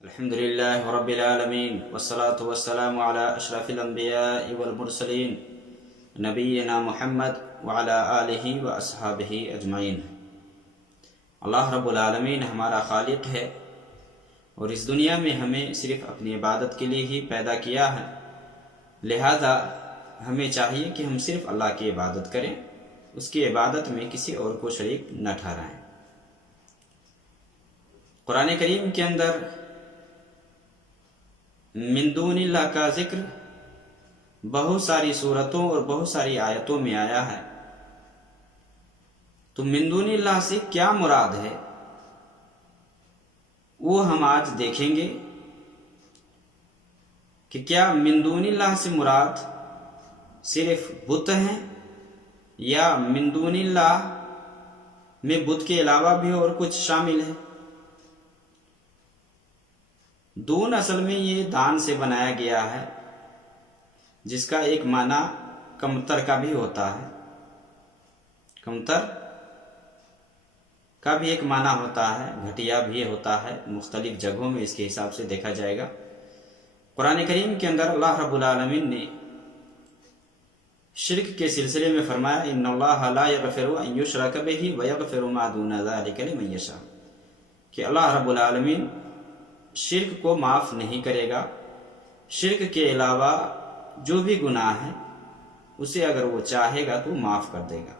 الحمد لله رب العالمين والصلاة والسلام على أشرف الأنبياء والمرسلين نبينا محمد وعلى آلہ وأصحابہ اجمعین۔ اللہ رب العالمین ہمارا خالق ہے اور اس دنیا میں ہمیں صرف اپنی عبادت کے لیے ہی پیدا کیا ہے، لہذا ہمیں چاہیے کہ ہم صرف اللہ کی عبادت کریں، اس کی عبادت میں کسی اور کو شریک نہ ٹھہرائیں۔ قرآن کریم کے اندر من دون اللہ کا ذکر بہت ساری صورتوں اور بہت ساری آیتوں میں آیا ہے، تو من دون اللہ سے کیا مراد ہے وہ ہم آج دیکھیں گے کہ کیا من دون اللہ سے مراد صرف بت ہیں یا من دون اللہ میں بت کے علاوہ بھی اور کچھ شامل ہے۔ دون اصل میں یہ دان سے بنایا گیا ہے، جس کا ایک معنی کمتر کا بھی ہوتا ہے، کمتر کا بھی ایک معنی ہوتا ہے، گھٹیا بھی ہوتا ہے، مختلف جگہوں میں اس کے حساب سے دیکھا جائے گا۔ قرآن کریم کے اندر اللہ رب العالمین نے شرک کے سلسلے میں فرمایا ان اللہ لا یغفر ان یشرک بہ ویغفر ما دون ذلک لمن یشاء، کہ اللہ رب العالمین شرک کو معاف نہیں کرے گا، شرک کے علاوہ جو بھی گناہ ہے اسے اگر وہ چاہے گا تو معاف کر دے گا۔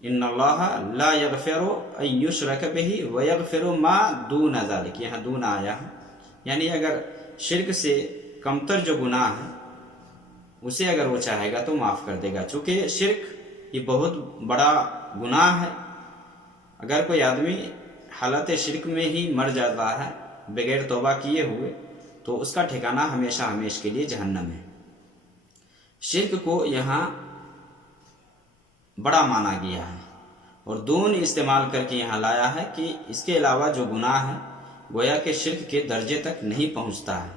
ان اللہ لا یغفر ان یشرک بہ ویغفر ما دون ذلک، یہاں دون آیا ہے، یعنی اگر شرک سے کمتر جو گناہ ہے اسے اگر وہ چاہے گا تو معاف کر دے گا، چونکہ شرک یہ بہت بڑا گناہ ہے۔ اگر کوئی آدمی حالت شرک میں ہی مر جاتا ہے بغیر توبہ کیے ہوئے تو اس کا ٹھکانہ ہمیشہ ہمیشہ کے لیے جہنم ہے۔ شرک کو یہاں بڑا مانا گیا ہے اور دون استعمال کر کے یہاں لایا ہے کہ اس کے علاوہ جو گناہ ہے گویا کہ شرک کے درجے تک نہیں پہنچتا ہے۔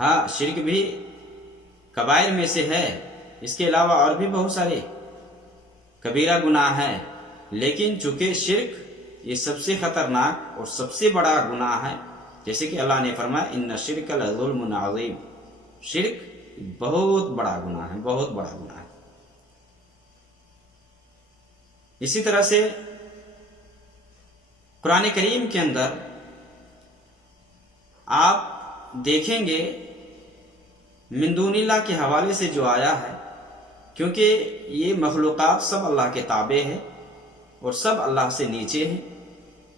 ہاں، شرک بھی کبائر میں سے ہے، اس کے علاوہ اور بھی بہت سارے کبیرہ گناہ ہیں، لیکن چونکہ شرک یہ سب سے خطرناک اور سب سے بڑا گناہ ہے، جیسے کہ اللہ نے فرمایا ان الشرک لظلم عظیم، شرک بہت بڑا گناہ ہے، بہت بڑا گناہ ہے۔ اسی طرح سے قرآن کریم کے اندر آپ دیکھیں گے من دون اللہ کے حوالے سے جو آیا ہے، کیونکہ یہ مخلوقات سب اللہ کے تابع ہیں اور سب اللہ سے نیچے ہیں،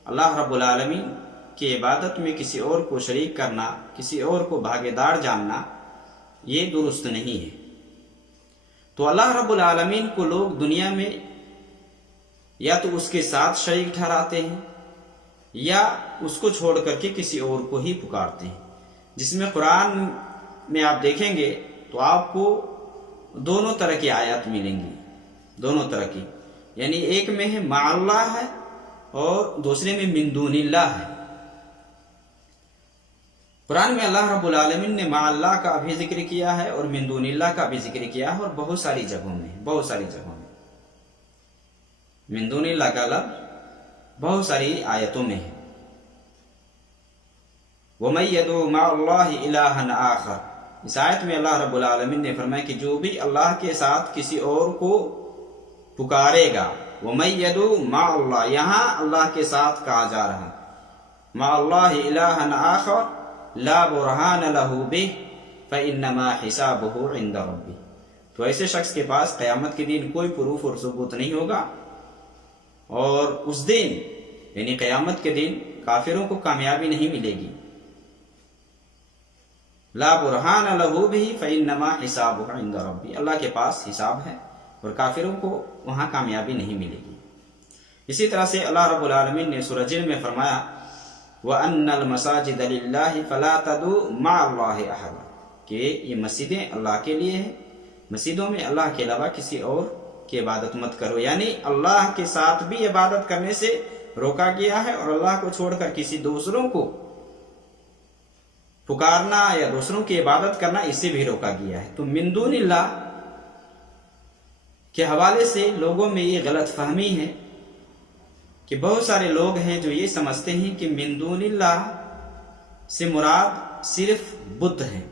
اللہ رب العالمین کی عبادت میں کسی اور کو شریک کرنا، کسی اور کو بھاگیدار جاننا یہ درست نہیں ہے۔ تو اللہ رب العالمین کو لوگ دنیا میں یا تو اس کے ساتھ شریک ٹھہراتے ہیں یا اس کو چھوڑ کر کے کسی اور کو ہی پکارتے ہیں، جس میں قرآن میں آپ دیکھیں گے تو آپ کو دونوں طرح کی آیات ملیں گی، دونوں طرح کی، یعنی ایک میں ہے مع اللہ ہے اور دوسرے میں من دون اللہ ہے۔ قرآن میں اللہ رب العالمین نے مع اللہ کا بھی ذکر کیا ہے اور من دون اللہ کا بھی ذکر کیا ہے، اور بہت ساری جگہوں میں، بہت ساری جگہوں میں من دون اللہ کا لفظ بہت ساری آیتوں میں ہے۔ وَمَن يَدْعُ مَعَ اللَّهِ إِلَٰهًا آخَرَ، اس آیت میں اللہ رب العالمین نے فرمایا کہ جو بھی اللہ کے ساتھ کسی اور کو پکارے گا، وَمَن يَدْعُ مَعَ اللَّهِ، یہاں اللہ کے ساتھ کہا جا رہا ہے، مَعَ اللَّهِ إِلَٰهًا آخَرَ لَا بُرْهَانَ لَهُ بِهِ فَإِنَّمَا حِسَابُهُ عِندَ رَبِّهِ، تو ایسے شخص کے پاس قیامت کے دن کوئی پروف اور ثبوت نہیں ہوگا، اور اس دن یعنی قیامت کے دن کافروں کو کامیابی نہیں ملے گی۔ لا برہان لہ بہ فإنما حسابہ عند ربی، اللہ کے پاس حساب ہے اور کافروں کو وہاں کامیابی نہیں ملے گی۔ اسی طرح سے اللہ رب العالمین نے سورہ جن میں فرمایا وَأَنَّ الْمَسَاجِدَ لِلَّهِ فَلَا تَدْعُوا مَعَ اللَّهِ أَحَدًا، کہ یہ مسجدیں اللہ کے لیے ہیں، مسجدوں میں اللہ کے علاوہ کسی اور کی عبادت مت کرو، یعنی اللہ کے ساتھ بھی عبادت کرنے سے روکا گیا ہے اور اللہ کو چھوڑ کر کسی دوسروں کو پکارنا یا دوسروں کی عبادت کرنا اس سے بھی روکا گیا ہے۔ تو من دون اللہ کے حوالے سے لوگوں میں یہ غلط فہمی ہے کہ بہت سارے لوگ ہیں جو یہ سمجھتے ہیں کہ من دون اللہ سے مراد صرف بت ہیں،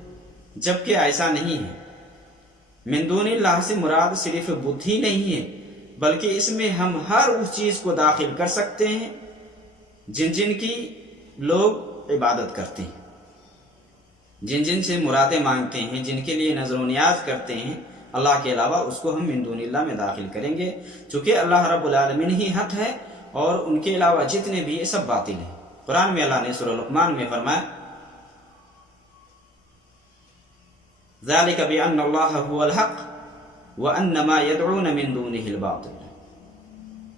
جبکہ ایسا نہیں ہے۔ من دون اللہ سے مراد صرف بت ہی نہیں ہے، بلکہ اس میں ہم ہر اس چیز کو داخل کر سکتے ہیں جن کی لوگ عبادت کرتے ہیں، جن سے مرادیں مانگتے ہیں، جن کے لیے نظر و نیاز کرتے ہیں اللہ کے علاوہ، اس کو ہم من دون اللہ میں داخل کریں گے، چونکہ اللہ رب العالمین ہی حق ہے اور ان کے علاوہ جتنے بھی یہ سب باطل ہیں۔ قرآن میں اللہ نے سورہ لقمان میں فرمایا ذَلِكَ بِأَنَّ اللَّهَ هُوَ الْحَقُّ وَأَنَّ مَا يَدْعُونَ مِن دُونِهِ الْبَاطِلُ،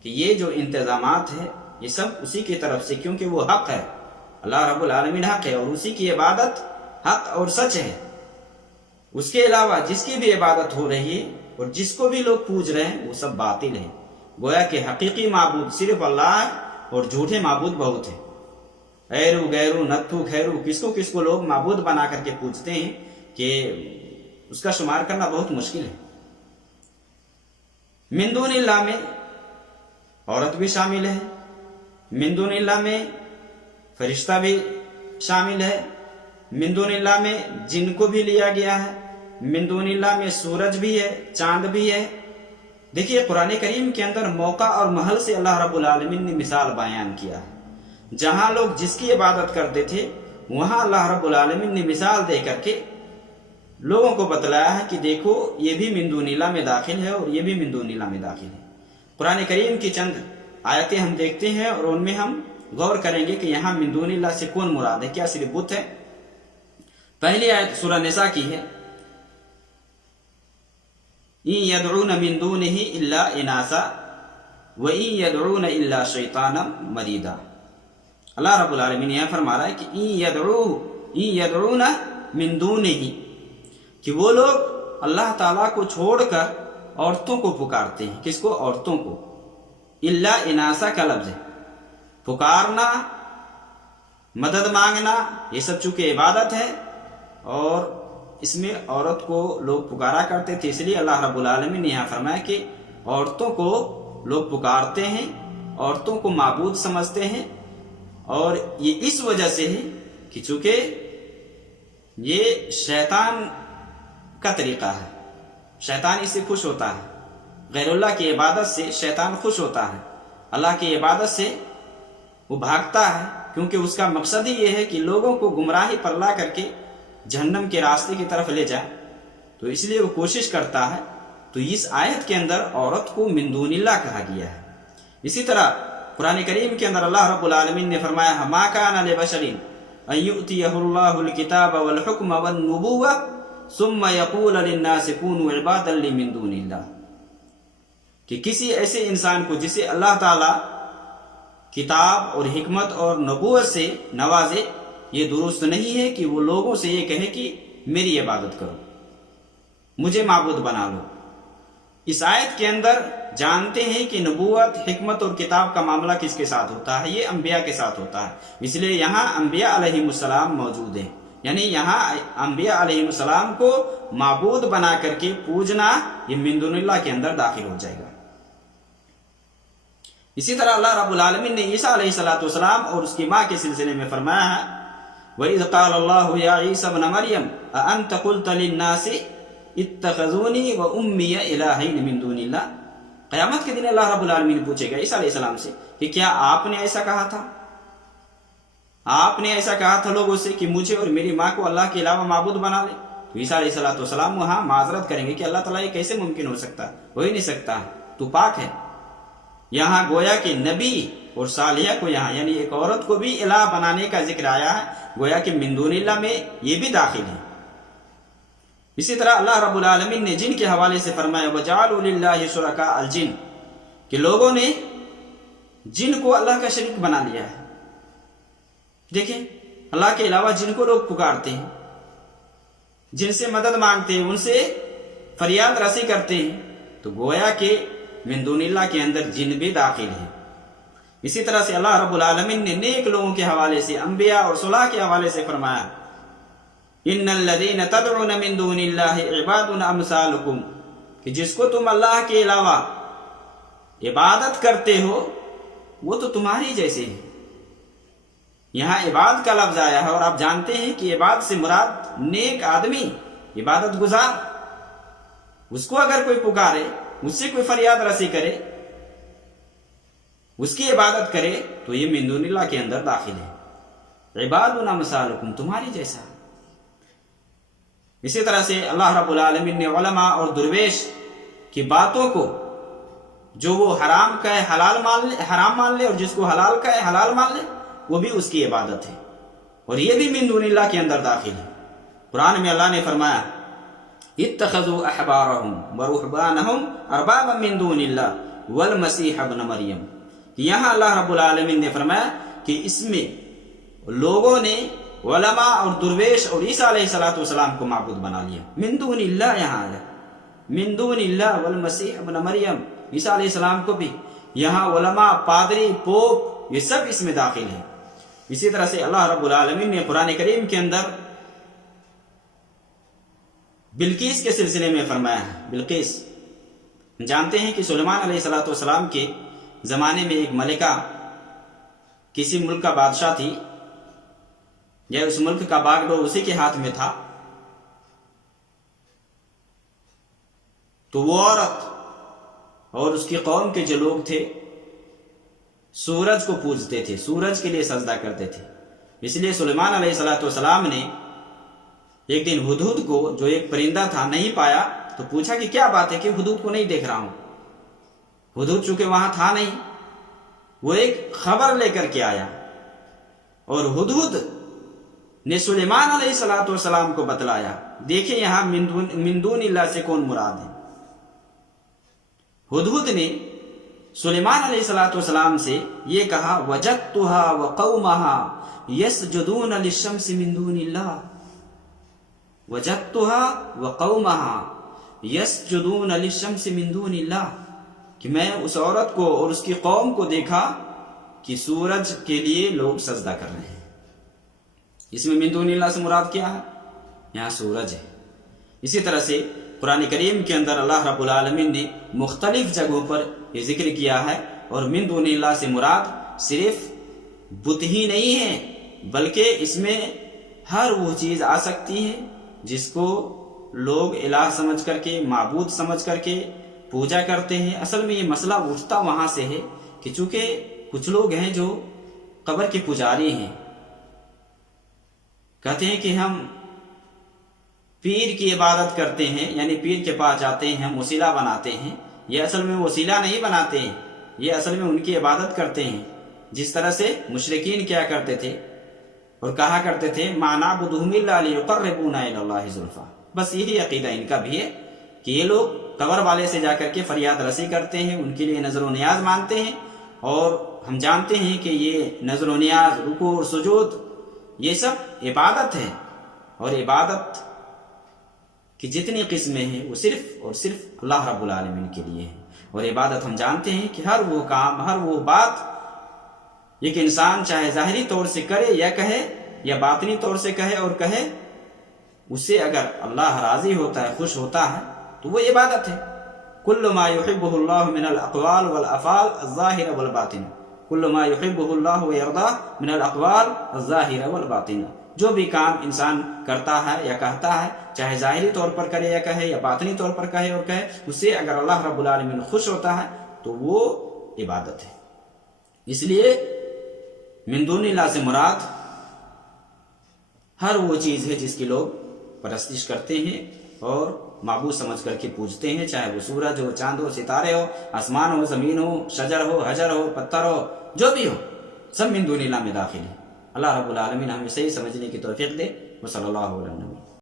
کہ یہ جو انتظامات ہے یہ سب اسی کی طرف سے، کیونکہ وہ حق ہے، اللہ رب العالمین حق ہے اور اسی کی عبادت حق اور سچ ہے۔ اس کے علاوہ جس کی بھی عبادت ہو رہی ہے اور جس کو بھی لوگ پوج رہے ہیں وہ سب باطل ہیں۔ گویا کہ حقیقی معبود صرف اللہ ہے اور جھوٹے معبود بہت ہیں۔ ایرو گیرو نتھو خیرو، کس کو لوگ معبود بنا کر کے پوجتے ہیں کہ اس کا شمار کرنا بہت مشکل ہے۔ من دون اللہ میں عورت بھی شامل ہے، من دون اللہ میں فرشتہ بھی شامل ہے، من دون اللہ میں جن کو بھی لیا گیا ہے، من دون اللہ میں سورج بھی ہے، چاند بھی ہے۔ دیکھیے قرآن کریم کے اندر موقع اور محل سے اللہ رب العالمین نے مثال بیان کیا ہے۔ جہاں لوگ جس کی عبادت کرتے تھے وہاں اللہ رب العالمین نے مثال دے کر کے لوگوں کو بتلایا ہے کہ دیکھو یہ بھی من دون اللہ میں داخل ہے اور یہ بھی من دون اللہ میں داخل ہے۔ قرآن کریم کی چند آیتیں ہم دیکھتے ہیں اور ان میں ہم غور کریں گے کہ یہاں من دون اللہ سے کون مراد ہے، کیا صرف بت ہے؟ پہلی آیت سورہ نساء کی ہے إِن يَدْعُونَ مِن دُونِهِ إِلَّا إِنَاثًا وَإِن يَدْعُونَ إِلَّا شَيْطَانًا مَرِيدًا۔ اللہ رب العالمین یہاں فرما رہا ہے کہ إِن يَدْعُونَ مِن دُونِهِ، کہ وہ لوگ اللہ تعالیٰ کو چھوڑ کر عورتوں کو پکارتے ہیں۔ کس کو؟ عورتوں کو۔ إِلَّا إِنَاثًا کا لفظ ہے، پکارنا، مدد مانگنا، یہ سب چونکہ عبادت ہے اور اس میں عورت کو لوگ پکارا کرتے تھے، اس لیے اللہ رب العالمین نے یہاں فرمایا کہ عورتوں کو لوگ پکارتے ہیں، عورتوں کو معبود سمجھتے ہیں، اور یہ اس وجہ سے ہے کہ چونکہ یہ شیطان کا طریقہ ہے، شیطان اس سے خوش ہوتا ہے، غیر اللہ کی عبادت سے شیطان خوش ہوتا ہے، اللہ کی عبادت سے وہ بھاگتا ہے، کیونکہ اس کا مقصد ہی یہ ہے کہ لوگوں کو گمراہی پر لا کر کے جہنم کے راستے کی طرف لے جائے، تو اس لیے وہ کوشش کرتا ہے۔ تو اس آیت کے اندر عورت کو من دون اللہ کہا گیا ہے۔ اسی طرح قرآن کریم کے اندر اللہ رب العالمین نے فرمایا ما کان لبشر ان یؤتیہ اللہ الکتاب والحکم والنبوۃ ثم یقول للناس کونوا عبادا لی من دون اللہ، کہ کسی ایسے انسان کو جسے اللہ تعالی کتاب اور حکمت اور نبوت سے نوازے، یہ درست نہیں ہے کہ وہ لوگوں سے یہ کہے کہ میری عبادت کرو، مجھے معبود بنا لو۔ اس آیت کے اندر جانتے ہیں کہ نبوت، حکمت اور کتاب کا معاملہ کس کے ساتھ ہوتا ہے؟ یہ انبیاء کے ساتھ ہوتا ہے، اس لیے یہاں انبیاء علیہ السلام موجود ہیں، یعنی یہاں انبیاء علیہ السلام کو معبود بنا کر کے پوجنا یہ من دون اللہ کے اندر داخل ہو جائے گا۔ اسی طرح اللہ رب العالمین نے عیسیٰ علیہ السلام اور اس کی ماں کے سلسلے میں فرمایا ہے وَإِذْ قَالَ اللَّهُ يَا عِيسَى ابْنَ مَرْيَمَ أَأَنْتَ قُلْتَ لِلنَّاسِ اتَّخَذُونِي وَأُمِّيَ إِلَٰهَيْنِ مِن دُونِ اللَّهِ، قیامت کے دن اللہ رب العالمین پوچھے گا عیسیٰ علیہ السلام سے کہ کیا آپ نے ایسا کہا تھا؟ آپ نے ایسا کہا تھا لوگوں سے کہ مجھے اور میری ماں کو اللہ کے علاوہ معبود بنا لے؟ تو عیسیٰ علیہ السلام وہاں معذرت کریں گے کہ اللہ تعالیٰ یہ کیسے ممکن ہو سکتا ہے، ہو ہی نہیں سکتا، تو پاک ہے۔ یہاں گویا کہ نبی اور صالحہ کو یہاں یعنی ایک عورت کو بھی الہ بنانے کا ذکر آیا ہے، گویا کہ من دون اللہ میں یہ بھی داخل ہے۔ اسی طرح اللہ رب العالمین نے جن کے حوالے سے فرمایا وَجَعَلُوا لِلَّهِ شُرَكَاءَ الْجِنَّ، کہ لوگوں نے جن کو اللہ کا شریک بنا لیا ہے۔ دیکھیں اللہ کے علاوہ جن کو لوگ پکارتے ہیں، جن سے مدد مانگتے ہیں، ان سے فریاد رسی کرتے ہیں، تو گویا کہ من دون اللہ کے اندر جن بھی داخل ہیں۔ اسی طرح سے اللہ رب العالمین نے نیک لوگوں کے حوالے سے، انبیاء اور صلح کے حوالے سے فرمایا ان الذین تدعون من دون اللہ عباد امثالکم، کہ جس کو تم اللہ کے علاوہ عبادت کرتے ہو وہ تو تمہاری جیسے ہیں، یہاں عباد کا لفظ آیا ہے، اور آپ جانتے ہیں کہ عباد سے مراد نیک آدمی، عبادت گزار. اس کو اگر کوئی پکارے، اس سے کوئی فریاد رسی کرے، اس کی عبادت کرے، تو یہ من دون اللہ کے اندر داخل ہے. عبادنا مثالکم، تمہاری جیسا. اسی طرح سے اللہ رب العالمین نے علماء اور درویش کی باتوں کو، جو وہ حرام کا ہے حرام مان لے، اور جس کو حلال کا ہے حلال مان لے، وہ بھی اس کی عبادت ہے، اور یہ بھی من دون اللہ کے اندر داخل ہے. قرآن میں اللہ نے فرمایا اتخذوا احبارهم ورهبانهم اربابا من دون اللہ والمسیح ابن مریم. یہاں اللہ رب العالمین نے فرمایا کہ اس میں لوگوں نے علماء اور درویش اور عیسیٰ علیہ السلام کو معبود بنا لیا. من دون اللہ یہاں آیا، من دون اللہ والمسیح ابن مریم، عیسیٰ علیہ السلام کو بھی. یہاں علماء، پادری، پوپ، یہ سب اس میں داخل ہیں. اسی طرح سے اللہ رب العالمین نے قرآن کریم کے اندر بلقیس کے سلسلے میں فرمایا ہے. بلقیس، جانتے ہیں کہ سلیمان علیہ السلام کے زمانے میں ایک ملکہ کسی ملک کا بادشاہ تھی، یا اس ملک کا باغ ڈور اسی کے ہاتھ میں تھا. تو وہ عورت اور اس کی قوم کے جو لوگ تھے سورج کو پوجتے تھے، سورج کے لیے سجدہ کرتے تھے. اس لیے سلیمان علیہ السلام نے ایک دن ہدہد کو، جو ایک پرندہ تھا، نہیں پایا، تو پوچھا کہ کیا بات ہے کہ ہدہد کو نہیں دیکھ رہا ہوں. ہدہد چونکہ وہاں تھا نہیں، وہ ایک خبر لے کر کے آیا، اور ہدہد نے سلیمان علیہ السلام کو بتلایا. دیکھیں یہاں من دون اللہ سے کون مراد ہے. ہدہد نے سلیمان علیہ السلام سے یہ کہا وجدتها وقومها يسجدون للشمس من دون اللہ، وجدتها وقومها يسجدون للشمس من دون اللہ، کہ میں اس عورت کو اور اس کی قوم کو دیکھا کہ سورج کے لیے لوگ سجدہ کر رہے ہیں. اس میں من دون اللہ سے مراد کیا ہے؟ یہاں سورج ہے. اسی طرح سے قرآن کریم کے اندر اللہ رب العالمین نے مختلف جگہوں پر یہ ذکر کیا ہے، اور من دون اللہ سے مراد صرف بت ہی نہیں ہے، بلکہ اس میں ہر وہ چیز آ سکتی ہے جس کو لوگ الہ سمجھ کر کے، معبود سمجھ کر کے پوجا کرتے ہیں. اصل میں یہ مسئلہ اٹھتا وہاں سے ہے کہ چونکہ کچھ لوگ ہیں جو قبر کے پجاری ہیں، کہتے ہیں کہ ہم پیر کی عبادت کرتے ہیں، یعنی پیر کے پاس جاتے ہیں، ہم وسیلہ بناتے ہیں. یہ اصل میں وسیلہ نہیں بناتے ہیں، یہ اصل میں ان کی عبادت کرتے ہیں، جس طرح سے مشرکین کیا کرتے تھے اور کہا کرتے تھے ما نعبدهم الا ليقربونا الى الله زلفى. بس یہی عقیدہ ان کا بھی ہے کہ یہ لوگ قبر والے سے جا کر کے فریاد رسی کرتے ہیں، ان کے لیے نظر و نیاز مانتے ہیں. اور ہم جانتے ہیں کہ یہ نظر و نیاز، رکوع اور سجود، یہ سب عبادت ہے، اور عبادت کی جتنی قسمیں ہیں وہ صرف اور صرف اللہ رب العالمین کے لیے ہیں. اور عبادت ہم جانتے ہیں کہ ہر وہ کام، ہر وہ بات ایک انسان چاہے ظاہری طور سے کرے یا کہے، یا باطنی طور سے کہے اور کہے، اس سے اگر اللہ راضی ہوتا ہے، خوش ہوتا ہے، تو وہ عبادت ہے. کل ما یحبہ اللہ من الاقوال والافعال الظاہرہ والباطنہ، کل ما یحبہ اللہ ویرضاہ من الاقوال الظاہرہ والباطنہ. جو بھی کام انسان کرتا ہے یا کہتا ہے، چاہے ظاہری طور پر کرے یا کہے، یا باطنی طور پر کہے اور کہے، اس سے اگر اللہ رب العالمین خوش ہوتا ہے تو وہ عبادت ہے. اس لیے من دون اللہ سے مراد ہر وہ چیز ہے جس کی لوگ پرستش کرتے ہیں اور معبود سمجھ کر کے پوجتے ہیں، چاہے وہ سورج ہو، چاند ہو، ستارے ہو، آسمان ہو، زمین ہو، شجر ہو، حجر ہو، پتھر ہو، جو بھی ہو، سب من دون اللہ میں داخل ہے. اللہ رب العالمین ہمیں صحیح سمجھنے کی توفیق دے. وصلی اللہ علیہ وسلم.